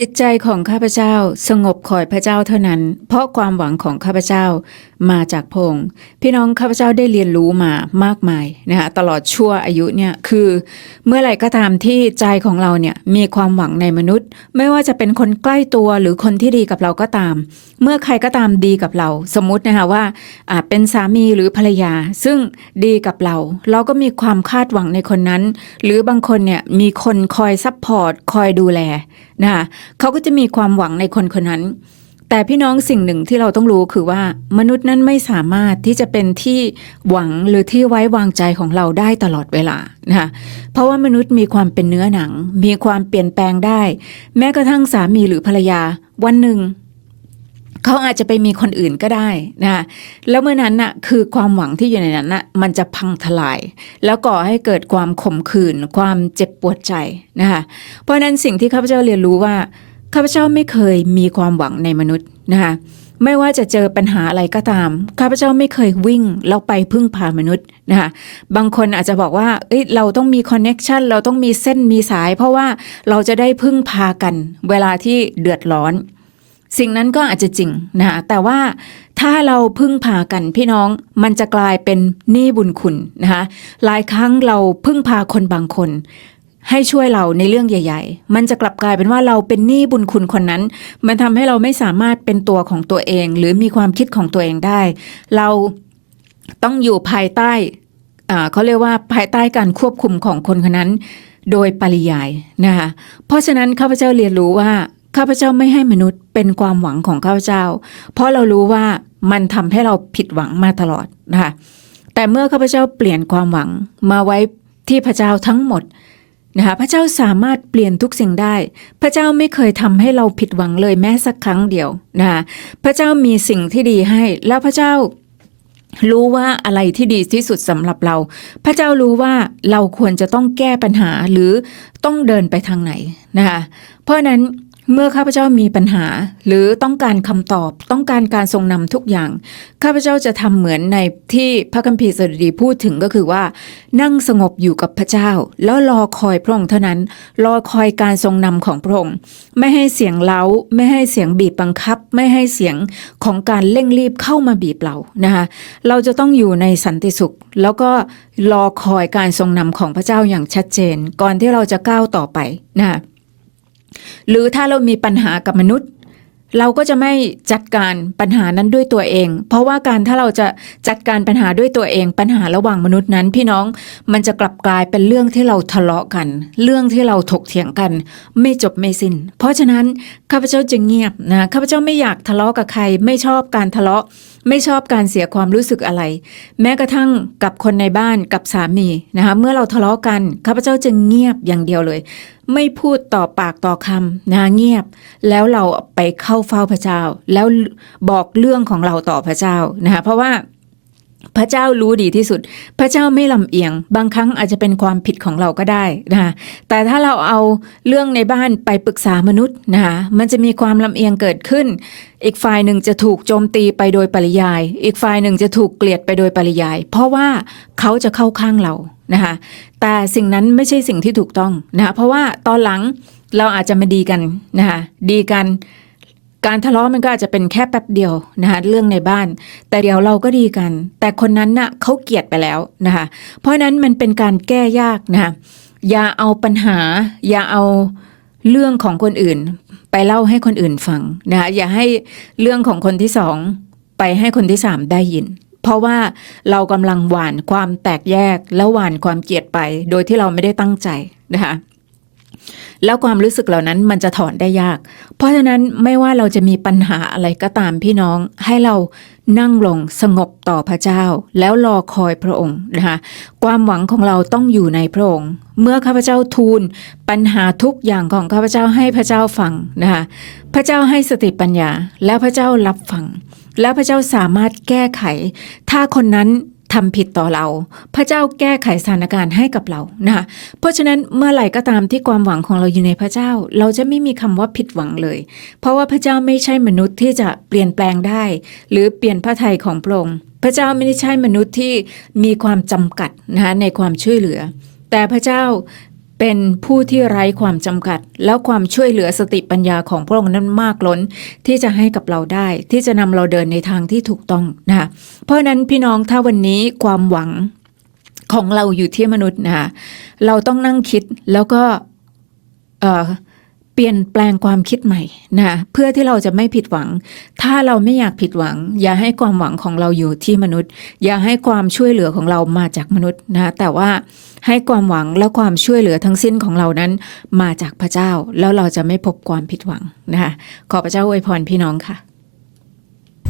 จิตใจของข้าพเจ้าสงบคอยพระเจ้าเท่านั้น เพราะความหวังของข้าพเจ้ามาจากพงค์พี่น้องข้าพเจ้าได้เรียนรู้มามากมายนะคะตลอดชั่วอายุเนี่ยคือเมื่อไหร่ก็ตามที่ใจของเราเนี่ยมีความหวังในมนุษย์ ไม่ว่าจะเป็นคนใกล้ตัวหรือคนที่ดีกับเราก็ตาม เมื่อใครก็ตามดีกับเรา สมมตินะคะว่าอ่าเป็นสามีหรือภรรยา ซึ่งดีกับเรา เราก็มีความคาดหวังในคนนั้น หรือบางคนเนี่ยมีคนคอยซัพพอร์ตคอยดูแล นะคะเขาก็จะมีความหวังในคนคนนั้น แต่พี่น้องสิ่งหนึ่งที่เราต้องรู้คือว่ามนุษย์นั้นไม่สามารถที่จะเป็นที่หวังหรือที่ไว้วางใจของเราได้ตลอดเวลานะคะเพราะว่ามนุษย์มีความเป็นเนื้อหนัง มีความเปลี่ยนแปลงได้ แม้กระทั่งสามีหรือภรรยาวันหนึ่ง เขาอาจจะไปมีคนอื่นก็ได้นะคะแล้วเมื่อนั้นน่ะคือความหวังที่อยู่ในนั้นน่ะมันจะพังทลาย แล้วก่อให้เกิดความขมขื่นความเจ็บปวดใจนะคะเพราะฉะนั้นสิ่งที่ข้าพเจ้าเรียนรู้ว่าข้าพเจ้าไม่เคยมีความหวังในมนุษย์นะคะไม่ว่าจะเจอปัญหาอะไรก็ตาม ข้าพเจ้าไม่เคยวิ่งแล้วไปพึ่งพามนุษย์นะคะบางคนอาจจะบอกว่าเอ้ยเราต้องมีคอนเน็ชันเราต้องมีเส้นมีสาย เพราะว่าเราจะได้พึ่งพากัน เวลาที่เดือดร้อน สิ่งนั้นก็อาจจะจริงนะคะแต่ว่าถ้าเราพึ่งพากันพี่น้องมันจะกลายเป็นหนี้บุญคุณนะคะหลายครั้งเราพึ่งพาคนบางคน ให้ช่วยเราในเรื่องใหญ่ ๆ มันจะกลับกลายเป็นว่าเราเป็นหนี้บุญคุณคนนั้น มันทำให้เราไม่สามารถเป็นตัวของตัวเอง หรือมีความคิดของตัวเองได้ เราต้องอยู่ภายใต้เขาเรียกว่าภายใต้การควบคุมของคนคนนั้น โดยปริยายนะคะเพราะฉะนั้นข้าพเจ้าเรียนรู้ว่า ข้าพเจ้าไม่ให้มนุษย์เป็นความหวังของข้าพเจ้า เพราะเรารู้ว่ามันทำให้เราผิดหวังมาตลอดนะคะแต่เมื่อข้าพเจ้าเปลี่ยนความหวังมาไว้ที่พระเจ้าทั้งหมดนะคะพระเจ้าสามารถเปลี่ยนทุกสิ่งได้ พระเจ้าไม่เคยทำให้เราผิดหวังเลยแม้สักครั้งเดียวนะคะพระเจ้ามีสิ่งที่ดีให้ แล้วพระเจ้ารู้ว่าอะไรที่ดีที่สุดสำหรับเรา พระเจ้ารู้ว่าเราควรจะต้องแก้ปัญหาหรือต้องเดินไปทางไหนนะคะเพราะฉะนั้น เมื่อข้าพเจ้ามีปัญหา หรือต้องการคำตอบต้องการการทรงนำทุกอย่าง ข้าพเจ้าจะทำเหมือนในที่พระคัมภีร์สดุดีพูดถึงก็คือว่า นั่งสงบอยู่กับพระเจ้า แล้วรอคอยพระองค์เท่านั้น รอคอยการทรงนำของพระองค์ไม่ให้เสียงเล้า ไม่ให้เสียงบีบบังคับ ไม่ให้เสียงของการเร่งรีบเข้ามาบีบเรานะคะเราจะต้องอยู่ในสันติสุข แล้วก็รอคอยการทรงนำของพระเจ้าอย่างชัดเจน ก่อนที่เราจะก้าวต่อไปนะคะ หรือถ้าเรามีปัญหากับมนุษย์ เราก็จะไม่จัดการปัญหานั้นด้วยตัวเอง เพราะว่าการถ้าเราจะจัดการปัญหาด้วยตัวเอง ปัญหาระหว่างมนุษย์นั้น พี่น้องมันจะกลับกลายเป็นเรื่องที่เราทะเลาะกัน เรื่องที่เราถกเถียงกัน ไม่จบไม่สิน้น เพราะฉะนั้นข้าพเจ้าจะเงียบนะข้าพเจ้าไม่อยากทะเลาะกับใคร ไม่ชอบการทะเลาะไม่ชอบการเสียความรู้สึกอะไร แม้กระทั่งกับคนในบ้านกับสามีนะคะเมื่อเราทะเลาะกันข้าพเจ้าจะเงียบอย่างเดียวเลย ไม่พูดต่อปากต่อคำนะเงียบ แล้วเราไปเข้าเฝ้าพระเจ้า แล้วบอกเรื่องของเราต่อพระเจ้านะคะเพราะว่า พระเจ้ารู้ดีที่สุด พระเจ้าไม่ลำเอียง บางครั้งอาจจะเป็นความผิดของเราก็ได้นะคะแต่ถ้าเราเอาเรื่องในบ้านไปปรึกษามนุษย์นะคะมันจะมีความลำเอียงเกิดขึ้น อีกฝ่ายหนึ่งจะถูกโจมตีไปโดยปริยาย อีกฝ่ายหนึ่งจะถูกเกลียดไปโดยปริยาย เพราะว่าเขาจะเข้าข้างเรานะคะแต่สิ่งนั้นไม่ใช่สิ่งที่ถูกต้องนะคะเพราะว่าตอนหลังเราอาจจะมาดีกันนะคะดีกัน การทะเลาะมันก็อาจจะเป็นแค่แป๊บเดียวนะคะเรื่องในบ้าน แต่เดี๋ยวเราก็ดีกัน แต่คนนั้นน่ะเขาเกลียดไปแล้วนะคะเพราะนั้นมันเป็นการแก้ยากนะคะอย่าเอาปัญหา อย่าเอาเรื่องของคนอื่น ไปเล่าให้คนอื่นฟังนะคะอย่าให้เรื่องของคนที่สองไปให้คนที่สามได้ยิน เพราะว่าเรากำลังหวานความแตกแยกแล้วหวานความเกลียดไป โดยที่เราไม่ได้ตั้งใจนะคะ แล้วความรู้สึกเหล่านั้นมันจะถอนได้ยาก เพราะฉะนั้นไม่ว่าเราจะมีปัญหาอะไรก็ตามพี่น้องให้เรานั่งลงสงบต่อพระเจ้า แล้วรอคอยพระองค์นะคะความหวังของเราต้องอยู่ในพระองค์ เมื่อข้าพเจ้าทูลปัญหาทุกอย่างของข้าพเจ้าให้พระเจ้าฟังนะคะพระเจ้าให้สติปัญญา แล้วพระเจ้ารับฟัง แล้วพระเจ้าสามารถแก้ไข ถ้าคนนั้น ทำผิดต่อเรา พระเจ้าแก้ไขสถานการณ์ให้กับเรานะคะเพราะฉะนั้นเมื่อไหร่ก็ตามที่ความหวังของเราอยู่ในพระเจ้า เราจะไม่มีคำว่าผิดหวังเลย เพราะว่าพระเจ้าไม่ใช่มนุษย์ที่จะเปลี่ยนแปลงได้ หรือเปลี่ยนพระทัยของพระองค์พระเจ้าไม่ได้ใช่มนุษย์ที่มีความจำกัดนะคะในความช่วยเหลือ แต่พระเจ้า เป็นผู้ที่ไร้ความจำกัด แล้วความช่วยเหลือสติปัญญาของพระองค์นั้นมากล้น ที่จะให้กับเราได้ ที่จะนำเราเดินในทางที่ถูกต้องนะคะเพราะนั้นพี่น้องถ้าวันนี้ความหวังของเราอยู่ที่มนุษย์นะคะเราต้องนั่งคิดแล้วก็เอ่อ เปลี่ยนแปลงความคิดใหม่นะเพื่อที่เราจะไม่ผิดหวัง ถ้าเราไม่อยากผิดหวัง อย่าให้ความหวังของเราอยู่ที่มนุษย์ อย่าให้ความช่วยเหลือของเรามาจากมนุษย์นะคะแต่ว่าให้ความหวังและความช่วยเหลือทั้งสิ้นของเรานั้น มาจากพระเจ้าแล้วเราจะไม่พบความผิดหวังนะคะขอพระเจ้าอวยพรพี่น้องค่ะ